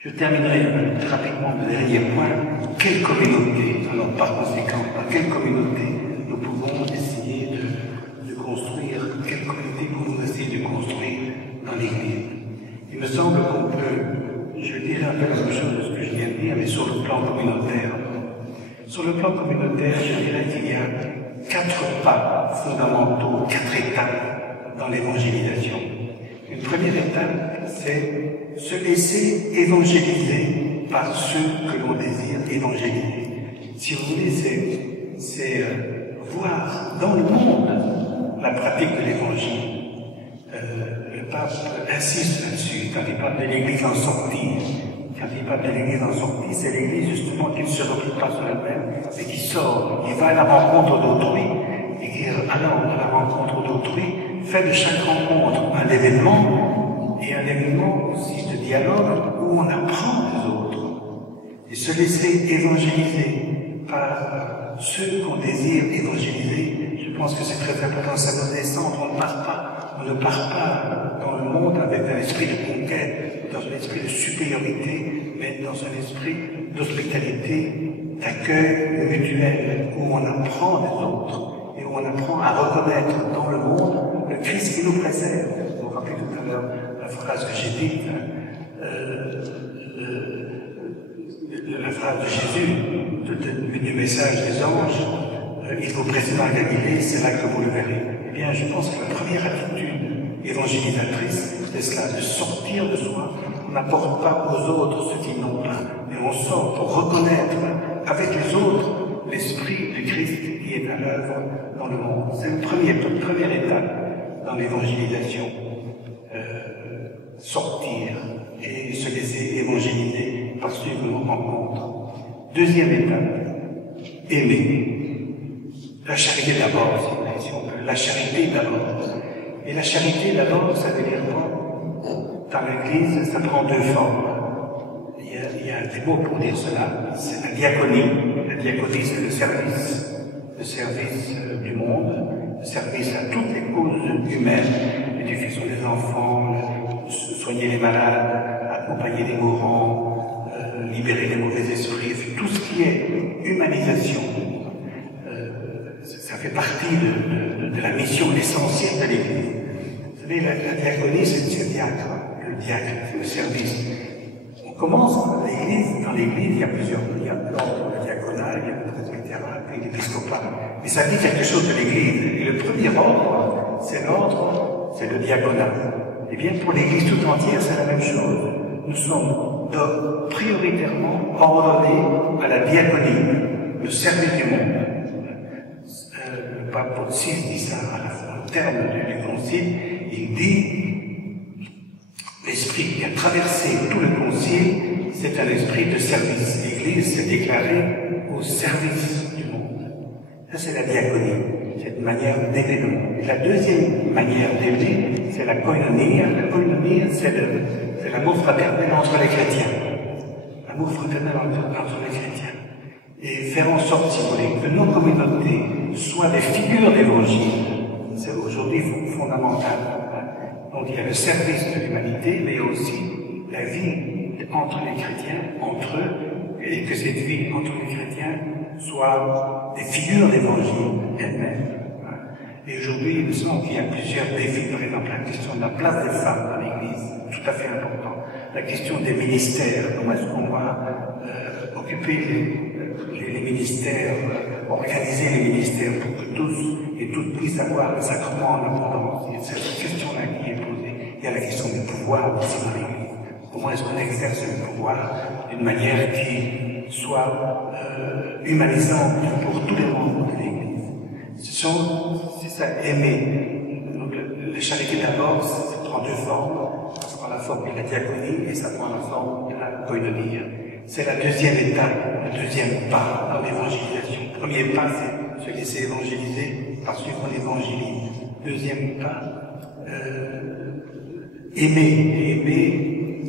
Je terminerai rapidement le dernier point. Quelle communauté, alors par conséquent, dans quelle communauté nous pouvons essayer de construire, quelle communauté pouvons-nous essayer de construire dans l'Église? Il me semble qu'on peut, je dirais un peu la même chose de ce que je viens de dire, mais sur le plan communautaire. Sur le plan communautaire, je dirais qu'il y a 4 pas fondamentaux, 4 étapes dans l'évangélisation. Une première étape, c'est se laisser évangéliser par ceux que l'on désire évangéliser. Si vous voulez, c'est voir dans le monde la pratique de l'évangile. Le pape insiste là-dessus quand il parle de l'Église en sortie. Quand il parle de l'Église en sortie, c'est l'Église justement qui ne se replie pas sur elle-même, mais qui sort, qui va à la rencontre d'autrui, et qui, allant à la rencontre d'autrui, fait de chaque rencontre un événement, et un événement aussi de dialogue où on apprend des autres. Et se laisser évangéliser par ceux qu'on désire évangéliser, je pense que c'est très important, ça doit descendre, on ne part pas dans le monde avec un esprit de conquête, dans un esprit de supériorité, mais dans un esprit d'hospitalité, d'accueil mutuel, où on apprend des autres, et où on apprend à reconnaître dans le monde le Christ qui nous préserve. Vous vous rappelez tout à l'heure la phrase que j'ai dite, la phrase de Jésus, du message des anges, il vous précède en Galilée, c'est là que vous le verrez. Eh bien, je pense que la première attitude évangélisatrice, c'est cela, de sortir de soi. On n'apporte pas aux autres ce qu'ils n'ont pas, mais on sort pour reconnaître avec les autres l'esprit du Christ qui est à l'œuvre dans le monde. C'est une première étape dans l'évangélisation. Sortir et se laisser évangéliser par ceux que l'on rencontre. Deuxième étape, aimer. La charité d'abord, si on peut. La charité d'abord. Et la charité d'abord, ça veut dire quoi? Dans l'Église, ça prend 2 formes. Il y a des mots pour dire cela. C'est la diaconie. La diaconie, c'est le service du monde, le service à toutes les causes humaines, l'éducation des enfants, soigner les malades, accompagner les mourants, libérer les mauvais esprits, tout ce qui est humanisation. Ça fait partie de la mission essentielle de l'Église. Vous savez, la diaconie, c'est le diacre. Le diacre, c'est le service. On commence dans l'Église, il y a plusieurs, il y a l'ordre, le diaconat, il y a le presbytérat, puis l'épiscopat. Mais ça dit quelque chose de l'Église. Et le premier ordre, c'est le diaconat. Eh bien, pour l'Église tout entière, c'est la même chose. Nous sommes prioritairement ordonnés à la diaconie, le service du monde. Le pape Paul VI dit ça au terme du concile. Il dit l'esprit qui a traversé tout le concile, c'est un esprit de service. L'Église s'est déclarée au service du monde. Ça, c'est la diaconie. C'est une manière d'aider le monde. Et la deuxième manière d'aider, c'est la koinonia. La koinonia, c'est l'amour fraternel entre les chrétiens. L'amour fraternel entre les chrétiens. Et faire en sorte, si vous voulez, que nos communautés soient des figures d'évangile. C'est aujourd'hui fondamental. Donc il y a le service de l'humanité, mais aussi la vie entre les chrétiens, entre eux, et que cette vie entre les chrétiens soit des figures d'évangile elles-mêmes. Et aujourd'hui, il me semble qu'il y a plusieurs défis, par exemple la question de la place des femmes dans l'Église, tout à fait important. La question des ministères, comment est-ce qu'on va occuper les ministères, organiser les ministères pour que tous et toutes puissent avoir le sacrement en abondance. Il y a cette question-là qui est posée. Il y a la question du pouvoir aussi dans l'Église. Comment est-ce qu'on exerce le pouvoir d'une manière qui soit humanisante pour tous les membres de l'Église? C'est ça, aimer. Donc, la charité d'abord, ça prend 2 formes. Ça prend la forme de la diaconie et ça prend la forme de la koinonia. C'est la deuxième étape, le deuxième pas dans l'évangélisation. Le premier pas, c'est se laisser évangéliser par ceux qu'on évangélise. Deuxième pas, aimer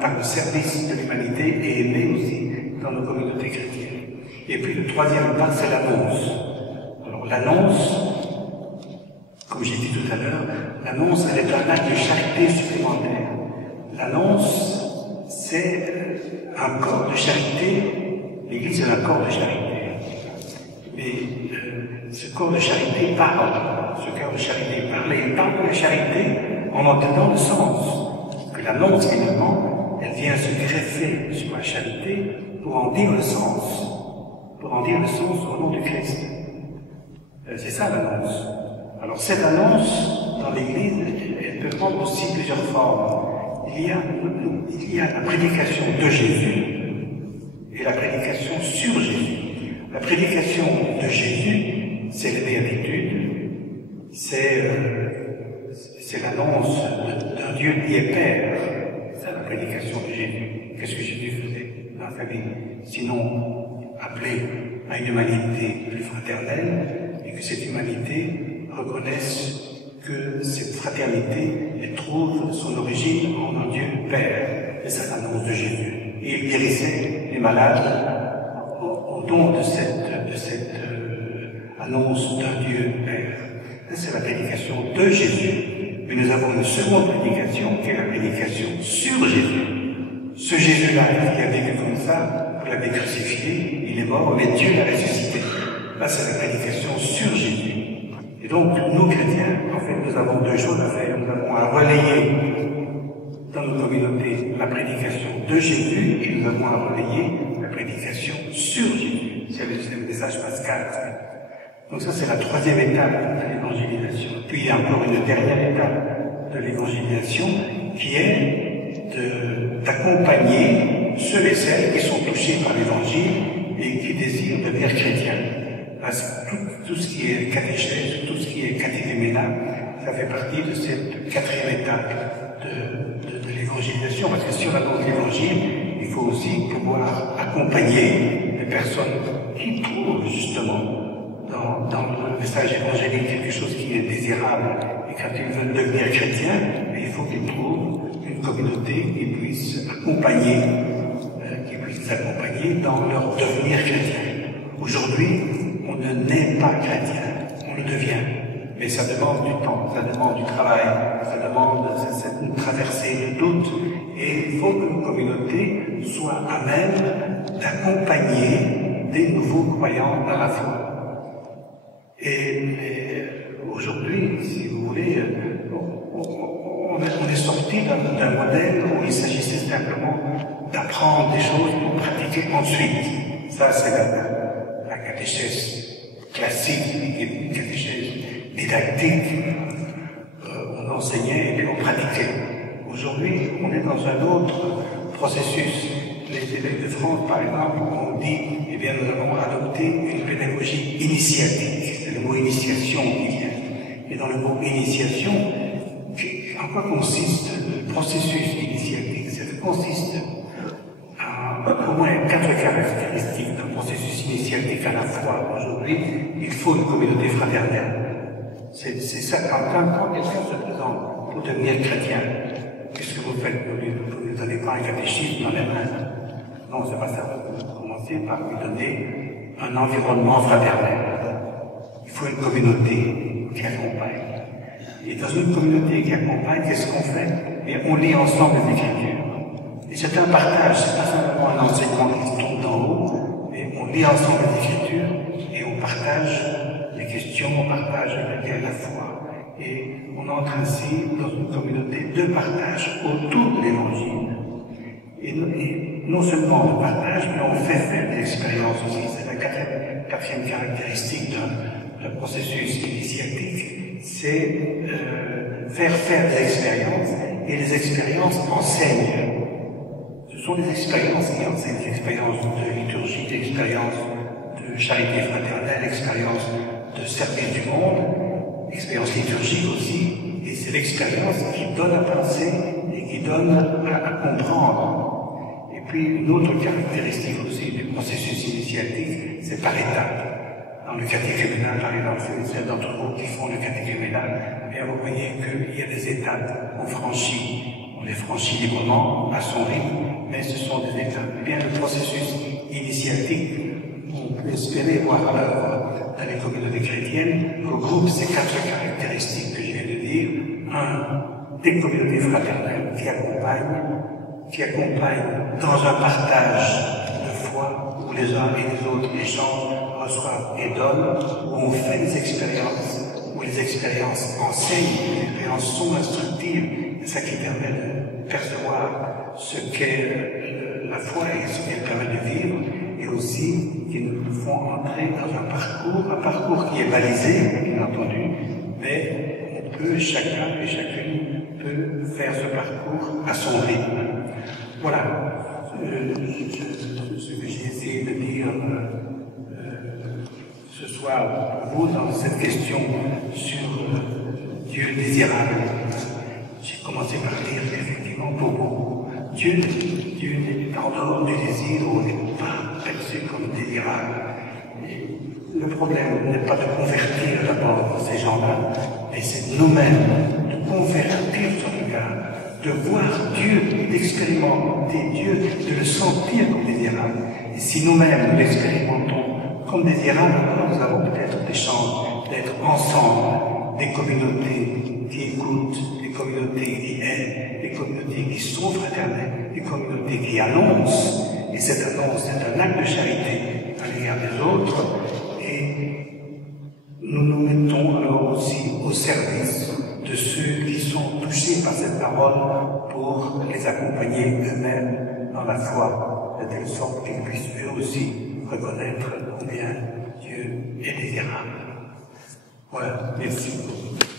par le service de l'humanité et aimer aussi dans nos communautés chrétiennes. Et puis le troisième pas, c'est l'annonce. Alors l'annonce, comme j'ai dit tout à l'heure, l'annonce, elle est un acte de charité supplémentaire. L'annonce, c'est un corps de charité. L'Église est un corps de charité. Mais ce corps de charité parle. Ce corps de charité parle. Et il parle de la charité en donnant le sens. Que l'annonce, finalement, elle vient se greffer sur la charité pour en dire le sens. Pour en dire le sens au nom du Christ. C'est ça l'annonce. Alors cette annonce, dans l'Église, elle peut prendre aussi plusieurs formes. Il y a la prédication de Jésus et la prédication sur Jésus. La prédication de Jésus, c'est les béatitudes, c'est l'annonce d'un Dieu qui est Père. C'est la prédication de Jésus. Qu'est-ce que Jésus faisait dans sa vie? Sinon, appeler à une humanité plus fraternelle, et que cette humanité reconnaisse que cette fraternité, elle trouve son origine en un Dieu Père. Et c'est l'annonce de Jésus. Et il guérissait les malades au don de cette annonce d'un Dieu Père. C'est la prédication de Jésus. Mais nous avons une seconde prédication qui est la prédication sur Jésus. Ce Jésus-là, qui a vécu comme ça, vous l'avez crucifié, il est mort, mais Dieu l'a ressuscité. Là, c'est la prédication sur Jésus. Et donc, nous chrétiens, en fait, nous avons deux choses à faire. Nous avons à relayer dans nos communautés la prédication de Jésus et nous avons à relayer la prédication sur Jésus. C'est le message pascal. Donc ça, c'est la troisième étape de l'évangélisation. Puis il y a encore une dernière étape de l'évangélisation qui est d'accompagner ceux et celles qui sont touchés par l'évangile et qui désirent devenir chrétiens. Parce que tout ce qui est catéchèse, tout ce qui est catéchéménat, ça fait partie de cette quatrième étape de l'évangélisation. Parce que si on annonce l'évangile, il faut aussi pouvoir accompagner les personnes qui trouvent justement dans le message évangélique quelque chose qui est désirable. Et quand ils veulent devenir chrétiens, il faut qu'ils trouvent une communauté qui puisse accompagner, les accompagner dans leur devenir chrétien. Aujourd'hui, on ne naît pas chrétien, on le devient. Mais ça demande du temps, ça demande du travail, ça demande une traversée de doutes. Et il faut qu'une communauté soit à même d'accompagner des nouveaux croyants dans la foi. Et aujourd'hui, si vous voulez, on est sorti d'un modèle où il s'agissait simplement d'apprendre des choses pour pratiquer ensuite. Ça, c'est la catéchèse classique, une catéchèse didactique. On enseignait et puis on pratiquait. Aujourd'hui, on est dans un autre processus. Les évêques de France, par exemple, ont dit, eh bien, nous avons adopté une pédagogie initiatique. C'est le mot initiation qui vient. Et dans le mot initiation, en quoi consiste le processus initiatique? Ça consiste à au moins 4 caractéristiques d'un processus initiatique à la fois. Aujourd'hui, il faut une communauté fraternelle. C'est ça, quand quelqu'un se présente pour devenir chrétien, qu'est-ce que vous faites? Vous ne donnez pas un catéchisme dans les mains. Non, c'est pas ça. Vous commencez par lui donner un environnement fraternel. Il faut une communauté qui accompagne. Et dans une communauté qui accompagne, qu'est-ce qu'on fait? Et on lit ensemble les Écritures. Et c'est un partage, c'est pas simplement un enseignement qui tombe d'en haut, mais on lit ensemble les Écritures et on partage les questions, on partage la foi. Et on entre ainsi dans une communauté de partage autour de l'Évangile. Et non seulement on partage, mais on fait faire des expériences aussi. C'est la quatrième caractéristique d'un processus initiatique, c'est faire faire des expériences, et les expériences enseignent. Ce sont des expériences qui enseignent, des expériences de liturgie, des expériences de charité fraternelle, expériences de service du monde, expériences liturgiques aussi, et c'est l'expérience qui donne à penser et qui donne à comprendre. Et puis une autre caractéristique aussi du processus initiatique, c'est par étapes. Dans le catéchéménat, par exemple, celles d'entre vous qui font le catéchéménat, bien vous voyez qu'il y a des étapes qu'on franchit. On les franchit librement, à son rythme, mais ce sont des étapes. Eh bien, le processus initiatique, on peut espérer voir à l'œuvre dans les communautés chrétiennes, regroupe ces 4 caractéristiques que je viens de dire. 1, des communautés fraternelles qui accompagnent, qui accompagne dans un partage de foi où les uns et les autres échangent, reçoivent et donnent, où on fait des expériences, où les expériences enseignent, les expériences sont instructives, c'est ça qui permet de percevoir ce qu'est la foi et ce qu'elle permet de vivre, et aussi qui nous font entrer dans un parcours qui est balisé, bien entendu, mais on peut, chacun et chacune peut faire ce parcours à son rythme. Voilà ce que j'ai essayé de dire ce soir pour vous dans cette question sur Dieu désirable. J'ai commencé par dire qu'effectivement pour beaucoup, Dieu est en dehors du désir, on n'est pas perçu comme désirable. Et le problème n'est pas de convertir d'abord ces gens-là, mais c'est nous-mêmes de convertir ce regard, de voir Dieu, d'expérimenter Dieu, de le sentir comme désirable. Et si nous-mêmes nous l'expérimentons comme désirable, alors nous avons peut-être des chances d'être ensemble, des communautés qui écoutent, des communautés qui aiment, des communautés qui sont fraternelles, des communautés qui annoncent. Et cette annonce est un acte de charité à l'égard des autres. Et nous nous mettons alors aussi au service de ceux qui sont touchés par cette parole pour les accompagner eux-mêmes dans la foi, de telle sorte qu'ils puissent eux aussi reconnaître combien Dieu est désirable. Voilà, merci beaucoup.